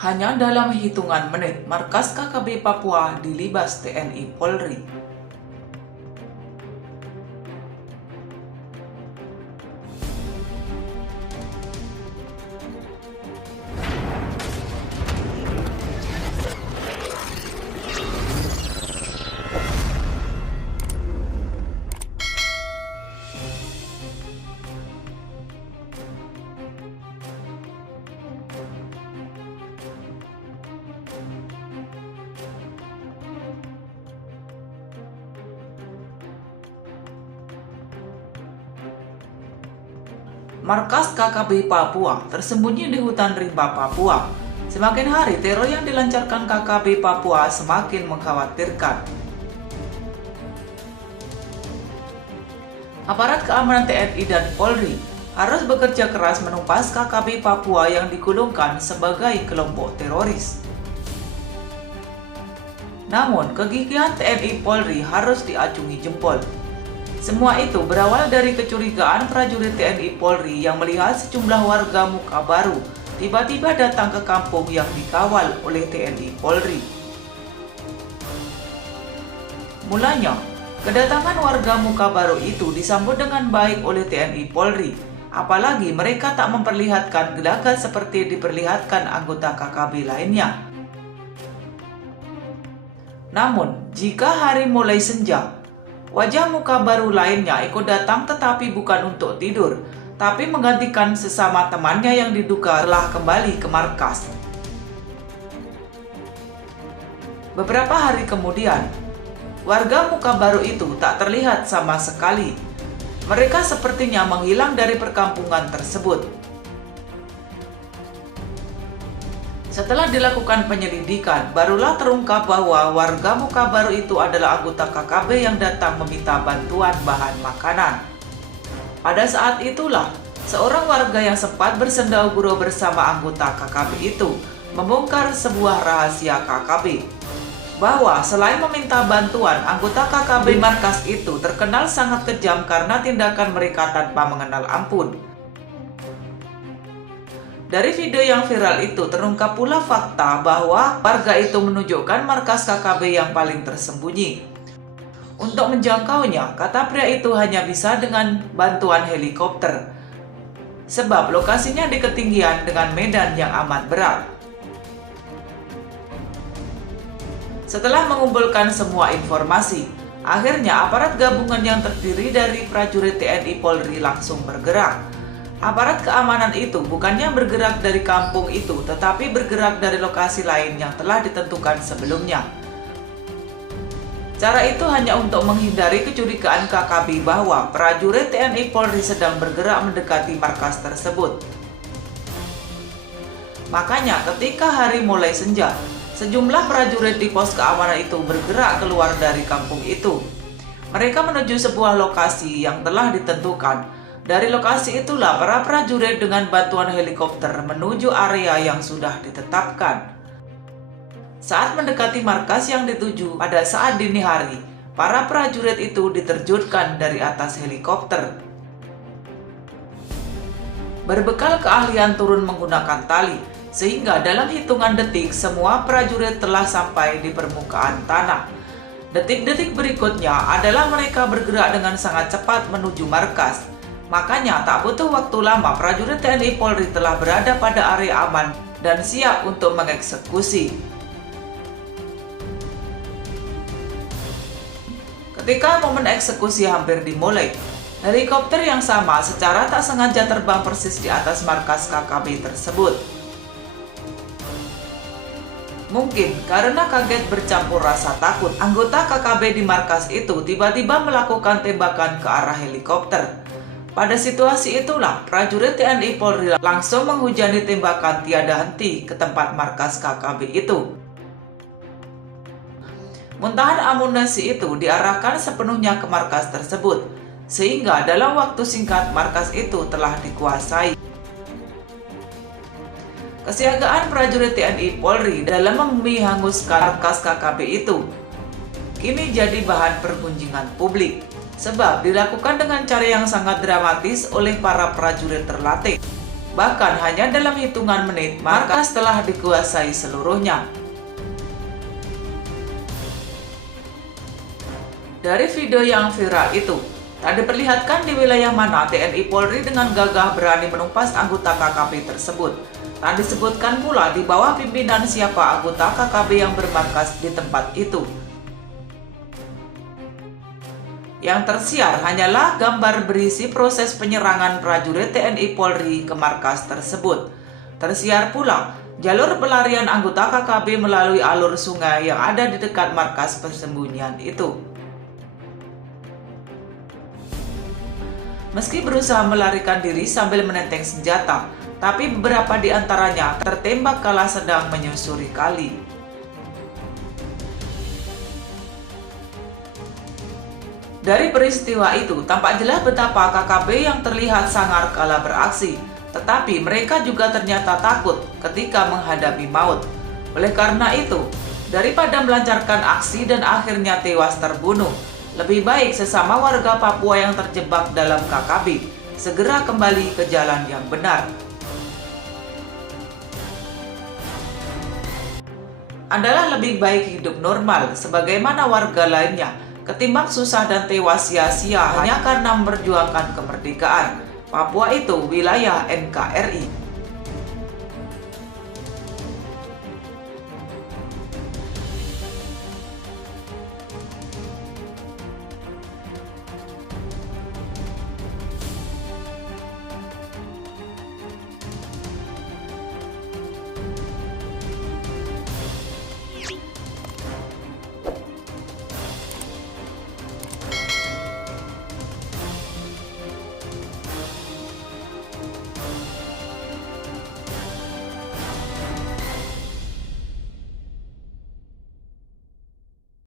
Hanya dalam hitungan menit, markas KKB Papua dilibas TNI Polri. Markas KKB Papua tersembunyi di hutan rimba Papua. Semakin hari teror yang dilancarkan KKB Papua semakin mengkhawatirkan. Aparat keamanan TNI dan Polri harus bekerja keras menumpas KKB Papua yang digulungkan sebagai kelompok teroris. Namun, kegigihan TNI Polri harus diacungi jempol. Semua itu berawal dari kecurigaan prajurit TNI Polri yang melihat sejumlah warga muka baru tiba-tiba datang ke kampung yang dikawal oleh TNI Polri. Mulanya, kedatangan warga muka baru itu disambut dengan baik oleh TNI Polri, apalagi mereka tak memperlihatkan gelagat seperti diperlihatkan anggota KKB lainnya. Namun, jika hari mulai senja, wajah muka baru lainnya ikut datang tetapi bukan untuk tidur, tapi menggantikan sesama temannya yang diduga telah kembali ke markas. Beberapa hari kemudian, warga muka baru itu tak terlihat sama sekali. Mereka sepertinya menghilang dari perkampungan tersebut. Setelah dilakukan penyelidikan, barulah terungkap bahwa warga muka baru itu adalah anggota KKB yang datang meminta bantuan bahan makanan. Pada saat itulah, seorang warga yang sempat bersendau-gurau bersama anggota KKB itu membongkar sebuah rahasia KKB, bahwa selain meminta bantuan, anggota KKB markas itu terkenal sangat kejam karena tindakan mereka tanpa mengenal ampun. Dari video yang viral itu terungkap pula fakta bahwa warga itu menunjukkan markas KKB yang paling tersembunyi. Untuk menjangkaunya, kata pria itu hanya bisa dengan bantuan helikopter, sebab lokasinya di ketinggian dengan medan yang amat berat. Setelah mengumpulkan semua informasi, akhirnya aparat gabungan yang terdiri dari prajurit TNI Polri langsung bergerak. Aparat keamanan itu bukannya bergerak dari kampung itu, tetapi bergerak dari lokasi lain yang telah ditentukan sebelumnya. Cara itu hanya untuk menghindari kecurigaan KKB bahwa prajurit TNI Polri sedang bergerak mendekati markas tersebut. Makanya ketika hari mulai senja, sejumlah prajurit di pos keamanan itu bergerak keluar dari kampung itu. Mereka menuju sebuah lokasi yang telah ditentukan. Dari lokasi itulah para prajurit dengan bantuan helikopter menuju area yang sudah ditetapkan. Saat mendekati markas yang dituju pada saat dini hari, para prajurit itu diterjunkan dari atas helikopter. Berbekal keahlian turun menggunakan tali, sehingga dalam hitungan detik semua prajurit telah sampai di permukaan tanah. Detik-detik berikutnya adalah mereka bergerak dengan sangat cepat menuju markas. Makanya tak butuh waktu lama prajurit TNI Polri telah berada pada area aman dan siap untuk mengeksekusi. Ketika momen eksekusi hampir dimulai, helikopter yang sama secara tak sengaja terbang persis di atas markas KKB tersebut. Mungkin karena kaget bercampur rasa takut, anggota KKB di markas itu tiba-tiba melakukan tembakan ke arah helikopter. Pada situasi itulah, prajurit TNI Polri langsung menghujani tembakan tiada henti ke tempat markas KKB itu. Muntahan amunisi itu diarahkan sepenuhnya ke markas tersebut, sehingga dalam waktu singkat markas itu telah dikuasai. Kesiagaan prajurit TNI Polri dalam menghanguskan markas KKB itu kini jadi bahan pergunjingan publik, sebab dilakukan dengan cara yang sangat dramatis oleh para prajurit terlatih. Bahkan hanya dalam hitungan menit, markas telah dikuasai seluruhnya. Dari video yang viral itu, tak diperlihatkan di wilayah mana TNI Polri dengan gagah berani menumpas anggota KKB tersebut. Tak disebutkan pula di bawah pimpinan siapa anggota KKB yang bermarkas di tempat itu. Yang tersiar hanyalah gambar berisi proses penyerangan prajurit TNI Polri ke markas tersebut. Tersiar pula jalur pelarian anggota KKB melalui alur sungai yang ada di dekat markas persembunyian itu. Meski berusaha melarikan diri sambil menenteng senjata, tapi beberapa di antaranya tertembak kala sedang menyusuri kali. Dari peristiwa itu, tampak jelas betapa KKB yang terlihat sangar kala beraksi, tetapi mereka juga ternyata takut ketika menghadapi maut. Oleh karena itu, daripada melancarkan aksi dan akhirnya tewas terbunuh, lebih baik sesama warga Papua yang terjebak dalam KKB segera kembali ke jalan yang benar. Adalah lebih baik hidup normal sebagaimana warga lainnya, ketimbang susah dan tewas sia-sia hanya karena memperjuangkan kemerdekaan. Papua itu wilayah NKRI.